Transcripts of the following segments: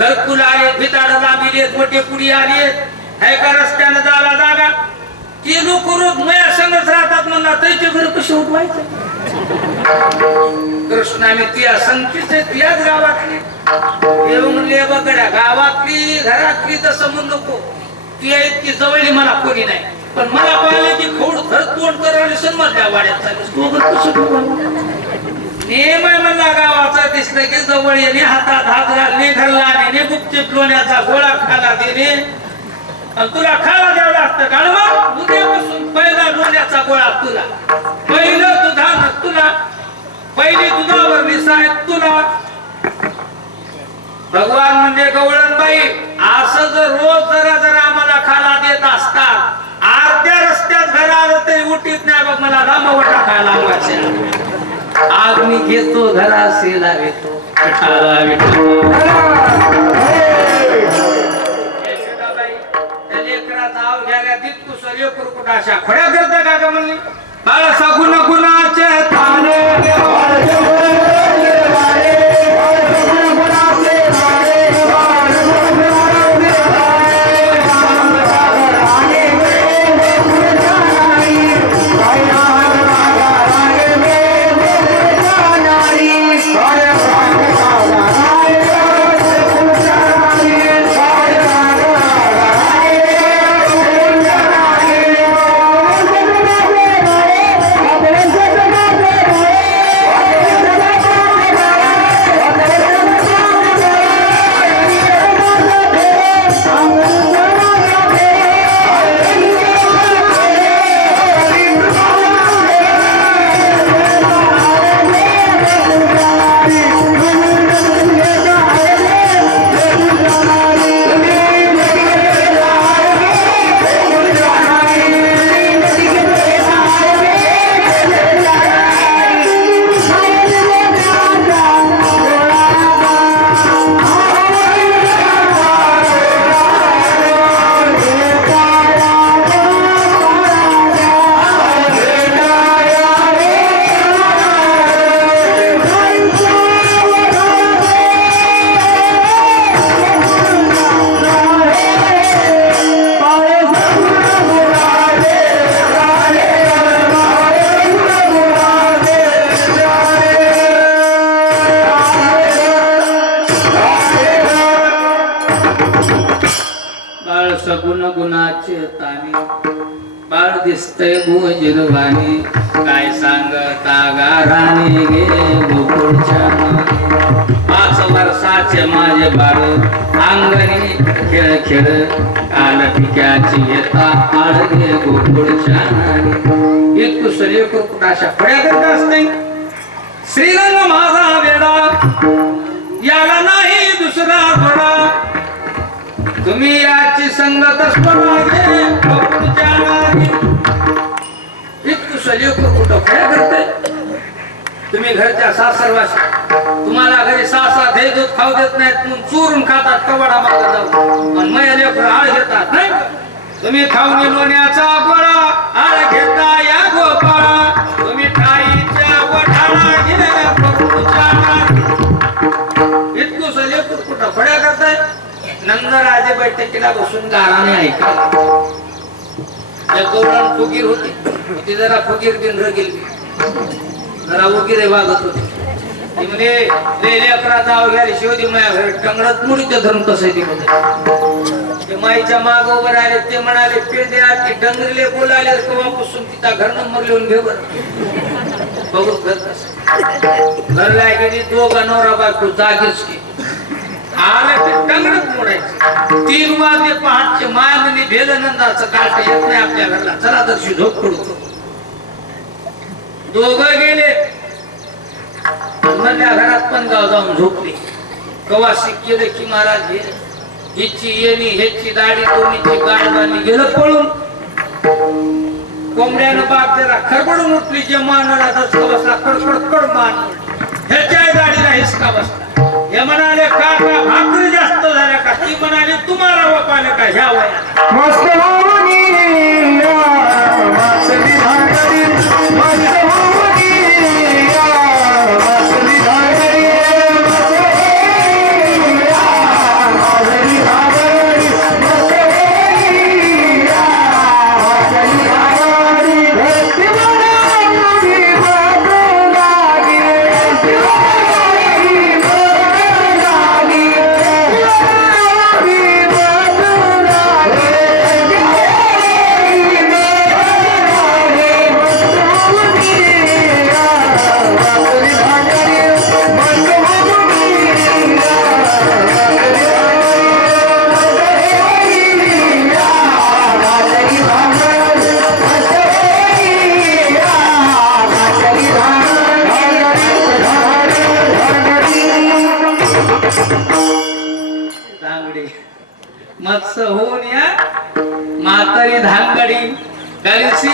घरकुल आले भिताड लांबिले मोठे पुडी आले हाय का रस्त्यानं जायला जागा? ती लोक रोग मया संगच राहतात म्हणला त्याचे घर कसे उठवायचे? कृष्णाने तिया संचित तियाच गावातली. येऊन ले बघड्या गावातली घरातली तसं म्हणू नको. ती इतकी जवळली मला कोणी नाही. पण मला पाहिले की खोड थर तोंड करायला सन्मान त्या वाड्यात चाललीस. म्हणला गावाचा दिसलं की जवळ येणे हातात हात घालणे धरला नेणे गुपचिप लोण्याचा गोळा खाला देणे. तुला खायला द्यावं लागतं का उद्यापासून पहिला लोण्याचा गोळा तुला. पहिलं दुधा तुला पहिली दुधावर मिसाय तुला. भगवान म्हणजे गवळणबाई असं जर रोज जरा जरा आम्हाला खाला देत असतात अर्ध्या रस्त्यात घर आलं तरी उठीत नाही बघ मला रामवटा खायला लावायचे आग मी घेतो घरा सेला घेतो खाला भेटतो यशोदाबाई, त्या लेकराचा आव घ्यायला भोजनवाने काय सांगता गाराने गे गोकुळच्या. पाच वर्षाचे माझे बाळ अंगणी खेळ खेळ काल पिक्याची येता आळ गे गोकुळच्या. इतकं सूर्य कुटाशा फळ्या करत असते श्रीरंग माझा वेडा याला नाही दुसरा थोडा तुम्ही याची संगतच पडावे प्रभूच्या नावे. इतकं सजग कुठं काय करताय तुम्ही घरच्या सासरवास तुम्हाला घरी सासा दे दूध खाऊ देत नाहीत. म्हणून चोरून खातात कवाडा मागत जाऊ आणि मया लेकर आळ घेतात नाही का? तुम्ही खाऊन लोण्याचा गोळा आळ घेता या गोपाळा. तुम्ही ठाईच्या वठाळा गेल्या प्रभूच्या नावे. इतकं सजग कुठं फड्या करताय? नंदराजे बैठकीला बसून गाराने ऐका त्या गौरण फुगीर होती. ती जरा फुगीर दिन गेली. जरा वगैरे वागत होती. ती म्हणे ले लेकराचा घ्यायला शिवजी माया घर. टंगडत मुडीचं धरून कसं ती म्हणे. ते माईच्या माग उभं राहिले ते म्हणाले पेंदे ते डंगरीले बोलायले तेव्हापासून तिचा घर नंबर लिहून घेऊ बरं. बघू घर कसं? घरला गेली दोघा नवरा बायको जागीच की आलं ते टंगडत तीन वाजे पहाटचे मायामनी भेदनंदाचं काट येत नाही आपल्या घरला. चला तर झोप पडतो दोघं गेले. मधल्या घरात पण गाव जाऊन झोपले. कवा केलं की महाराज हे हिची येणी ह्याची दाढी दोन्हीची गाड बांधली गेलं पळून. कोंबड्यानं बाप त्याला खरबडून उठली जे मानला दचका बसला कडकड कड मान ह्याच्या दाढीला हिसका बसला. हे म्हणाले काका भाकरी जास्त झाल्या का? ती म्हणाले तुम्हाला वपाले का ह्या वया. मस्त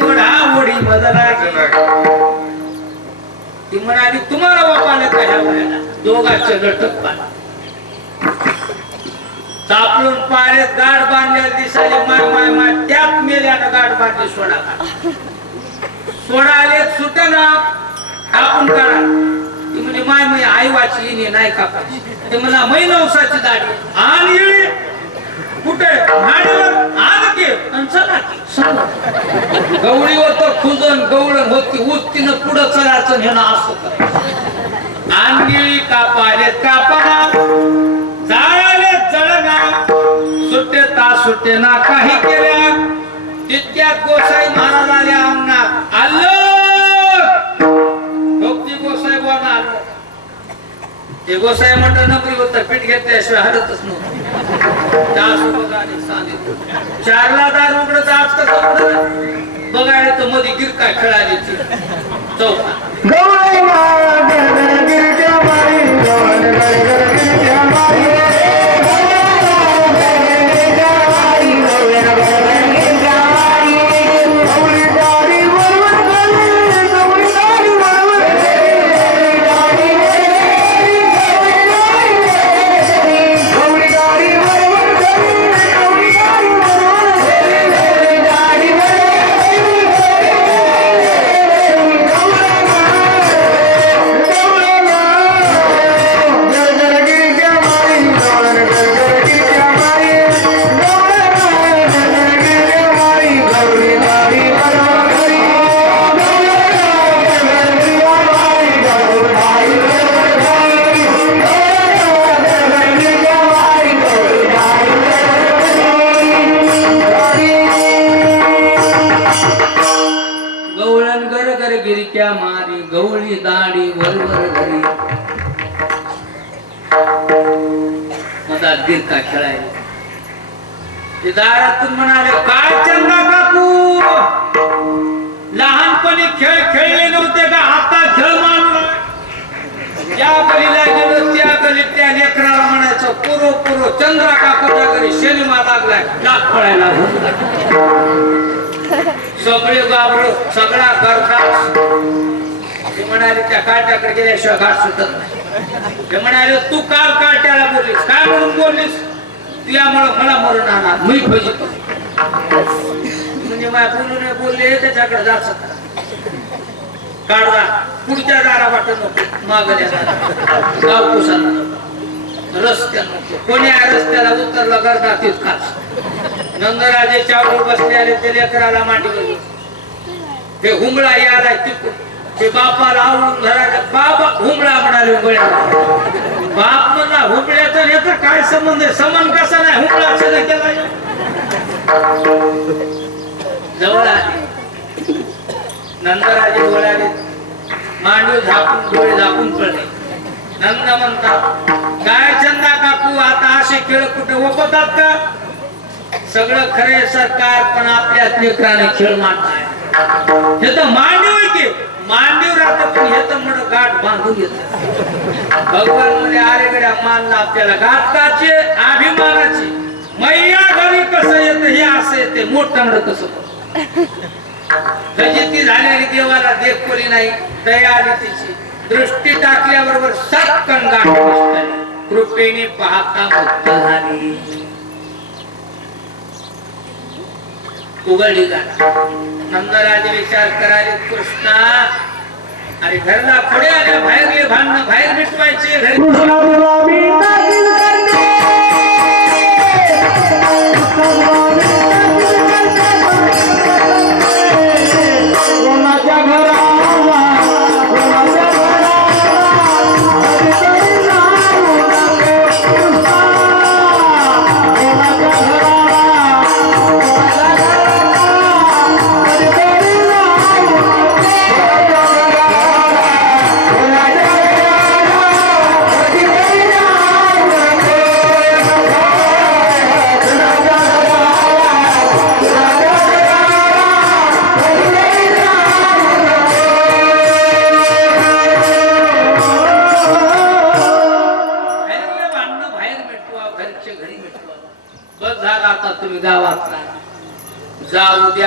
मदला ती म्हणाली तुम्हाला वापायला काय वयाला दोघांच्या लटक पाण्यात गाठ बांधलेला दिसायले माय माय माय त्यात मेल्यानं गाठ बांधली सोडा सोडा आले सुटना कापून काढा ती म्हणजे माय माय आई वाची नाही कापायची ते मला मै नवसाची दाढी. आण कुठे? गवळीवर तर खुजन गवळण होती. उस्तीनं पुढं चलायचं हे ना असं आणगिळी कापाले कापना. जाळाले जळना सुट्टे तास सुट्टे ना काही केल्या. तितक्यात गोसाई महाराज आले अंगणात. आलो! भक्ती गोसाई बोला आलो ते गोसाई म्हणलं नोकरी होतं पीठ घेतल्याशिवाय हरतच नव्हतं. चारला दार उघडत आज कसं उघडत बघायला तर मध्ये गिरका खेळाली चौथा. गौरी गिरक्या गिरट्या ते म्हणाले काय चंदा काकू? लहानपणी खेळ खेळले नव्हते का? आता खेळ मानला ज्या गलीला गेलो त्या गलीत त्या लेकराला म्हणायचं पुरो पुरो चंद्रा काकूच्या घरी शनिमा लागलाय नाक पळायला सगळे गाबर सगळा गरखा ते म्हणाले त्या काट्याकडे गेल्याशिवाय घाट सुटत नाही. ते म्हणाले तू काल काट्याला बोललीस काय म्हणून बोललीस? तुझ्यामुळं मला मरण आणणार मी पैसे म्हणजे माझ्या गुरुने बोलले त्याच्याकडे जात सत्ता काढला पुढच्या दारा वाटत नको. मागल्या गाव कुसाला रस्त्या कोणी या रस्त्याला उतरलं करता तितकाच नंदराजे चावडीवर बसले आले ते लेकराला मांडीवर ते हुंबळा यायला तिकडून. ते बापाला आवडून घराच्या बाबा हुंबळा म्हणाले हुंबळ्याला. बाप म्हणला हुंबळ्याचा आणि याचा काय संबंध आहे? समान कसा नाही? हुकळा असेल केला जवळ आले. नंदराजे बोलाले मांडू झाकून डोळे झाकून पडले. नंद म्हणतात काय चंदा काकू आता असे खेळ कुठे ओपतात का? सगळं खरे सरकार पण आपल्या लेकराने खेळ मांडताय हे तर मांडू आहे की? मांडीव राहत पण हे तर गाठ बांधून येत भगवान म्हणजे आरे गड्या मानला आपल्याला घातकाचे अभिमानाचे. मैया घरी कसं येत हे असं येते मोठं कसं ती झालेली देवाला देखोली नाही दया आली तिची. दृष्टी टाकल्याबरोबर सटकन गाठ कृपेने पाहता मुक्त झाली. उघडली जाणार नंदराजे विचार करायचे कृष्णा आणि घरला पुढे आल्या बाहेर गे भांडणं बाहेर मिटवायचे घरी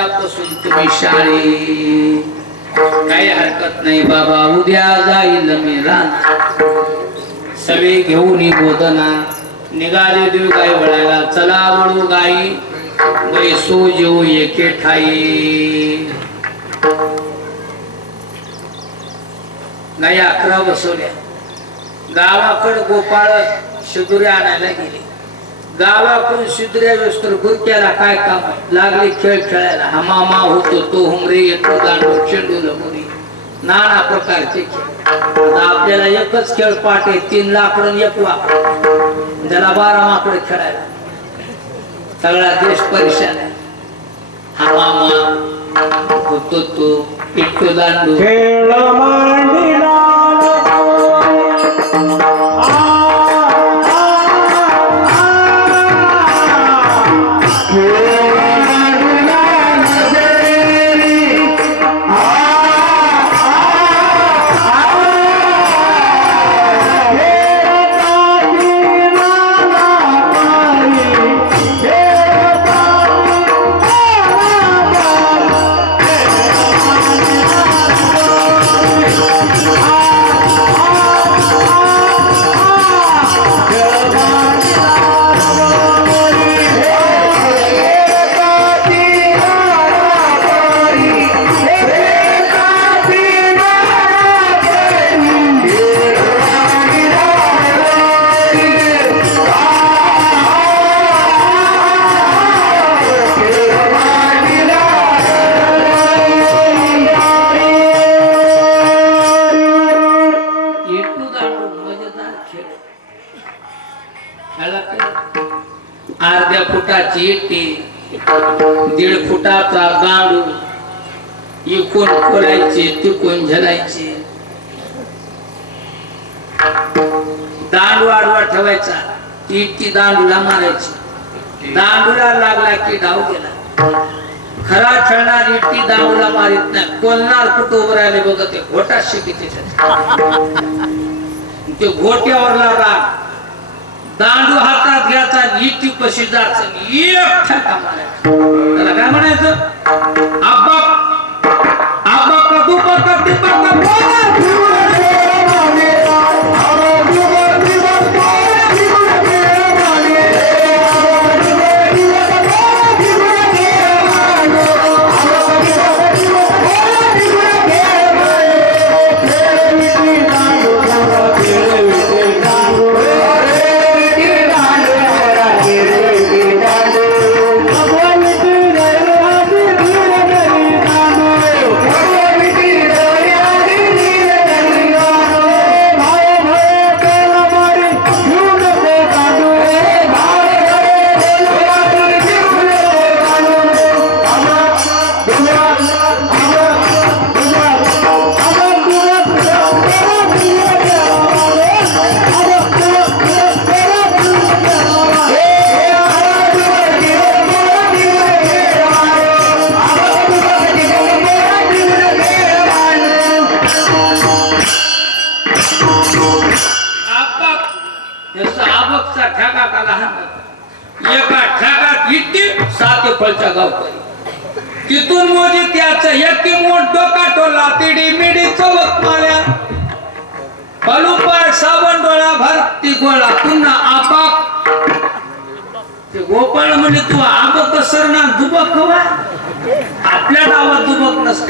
उद्यापासून तुम्ही शाळे काही हरकत नाही बाबा उद्या जाईल मी रान. सगळे घेऊन बोधना. निघाले देऊ गाई वळायला चला वळू गाई. बैसो येऊ एके ठाई. नाही अकरा बसवल्या. गावाकड गोपाळ शिदुऱ्या आणायला गेले. गावाकडून शिदुऱ्या व्यस्तर गुरक्याला काय काम लागले खेळ खेळायला. हा मामा होतो तो हुमरे येतो दांडू चेंडू लगोरी नाना प्रकारचे खेळ. आपल्याला एकच खेळ पाठ तीन लाकडून एक वाकड. त्याला बारा माकड खेळायला. सगळा देश परेशान आहे. हा मामा होतो तो इटको दांडू. खेळ मांडीला हाताचा फुटाचा इकून खोलायचे तिकून झलायचे दांडू आडवा ठेवायचा. ती इटी दांडूला मारायची. दांडूला लागला की डाव गेला. खरा खेळणार इटी दांडूला मारित नाही. कोलनार कुठं उभं राहिले बघा ते घोटा शिकी ते घोट्यावरला राग दांडू हातात घ्यायचा नीती कशी जायचं? एक ठेका त्याला काय म्हणायचं? आब्बा आब्बा का दुबा का टिब्बा का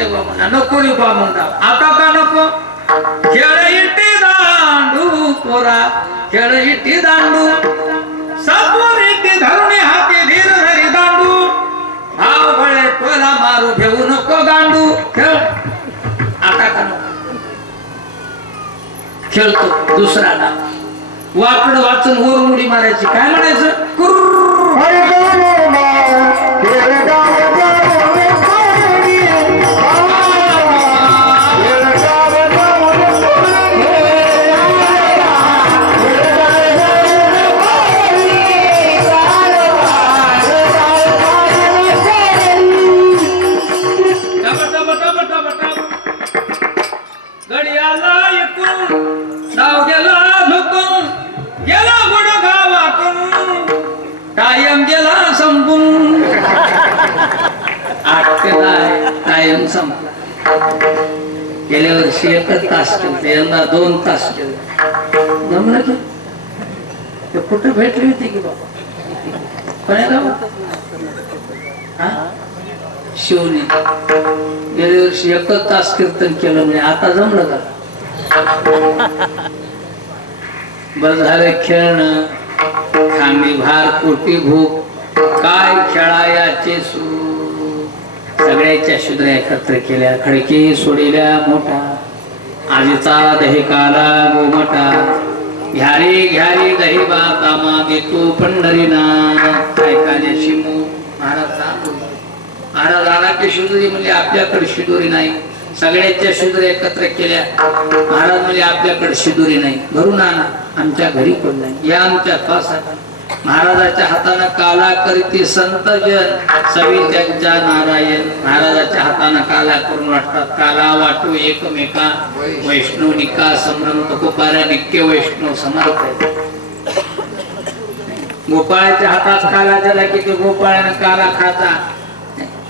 म्हणा नको रे बा म्हणा आता का नको? खेळ इटी दांडू पोरा. खेळ इटी दांडू. इटी धरुणी हाती धीर धरी दांडू. भाव बळे टोला मारू घेऊ नको गांडू. खेळ. आता का नको? खेळतो दुसऱ्याला. वाकड वाचून वर उडी मारायची. काय म्हणायचं? कुर्र. वर्षी तास ठेवते यंदा दोन तास केलं जमलं की? ते कुठं भेटली होती की बाबा? शिवनी. गेल्या वर्षी एकच तास कीर्तन केलं म्हणजे आता जमलं का? बर झालं खेळणं खांबी भार पोटी भूक काय खेळायाचे सू? सगळ्याच्या शुद्र एकत्र केल्या खडकी सोडिल्या मोठा आजीचा दही काला गोमटा. घ्यारी घ्यारी दही बातामा देतो पंढरीना. काय शिमू? महाराज सांगू. महाराज आला की शुद्री म्हणजे आपल्याकडे शिदोरी नाही. सगळ्याच्या शुद्र एकत्र केल्या. महाराज म्हणजे आपल्याकडे शिदुरी नाही. घरून आणा. आमच्या घरी पण नाही. या आमच्या पासात महाराजाच्या हातानं काला करीती संत जन सवी त्यांच्या नारायण. महाराजाच्या हातानं काला करून वाटतात काला वाटू एकमेका. वैष्णव निका संभ्रम तुकोपाऱ्या निक्य वैष्णव समर्थ. गोपाळाच्या हातात काला झाला की ते गोपाळानं काला खाचा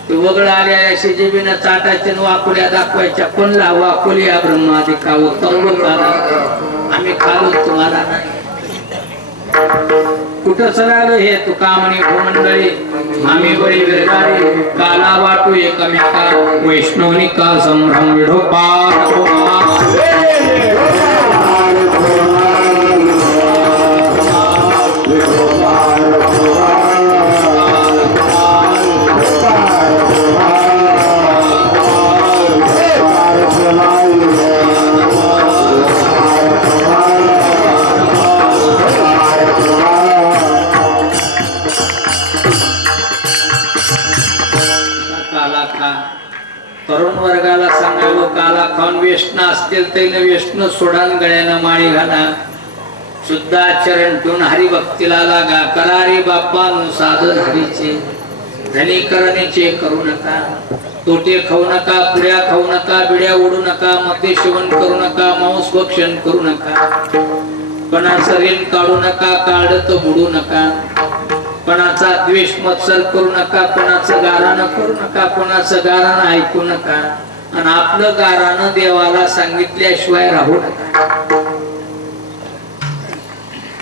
ते वगळ आल्या असे जेबीनं चाटाच्या वाकुल्या दाखवायच्या. पण ला वाकुल्या ब्रह्मादिका उत्तम आम्ही खालो तुम्हाला नाही. कुठं सरालं हे तुका म्हणे हो मंडळी आम्ही बळी विरगारी काला वाटू एकमेका वैष्णवनी का संभ्रम विढोपा तरुण वर्गाला सांगावं काला खाऊन व्यसन असतील तैन व्यसन सोडान गळ्यानं माळी घाला. शुद्धाचरण ठेवून हरिभक्तीला लागा करारी बाप्पानु साधन हरीचे. धनीकरणीचे करू नका. तोटे खाऊ नका पुड्या खाऊ नका बिड्या ओढू नका मते सेवन करू नका मांस भक्षण करू नका. कोणाचं काढू नका काढत बुडू नका. कोणाचा द्वेष मत्सर करू नका कोणाचं गाराणं करू नका कोणाचं गाराणं ऐकू नका. आणि आपलं गाराणं देवाला सांगितल्याशिवाय राहू नका.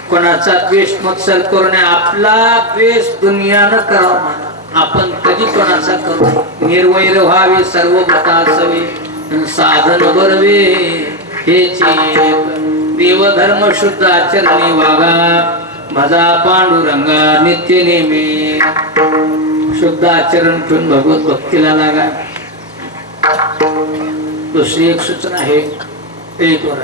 कोणाचा द्वेष मत्सर करू नये आपला द्वेष दुनियानं करावा आपण कधी कोणाचा करू निर्वैर व्हावे सर्व असावे साधन बरवे. हे देवधर्म शुद्ध आचरणी वागा. माझा पांडुरंगा नित्य नेहमी. शुद्ध आचरण ठेवून भगवत भक्तीला लागा. दुसरी एक सूचना आहे एक वर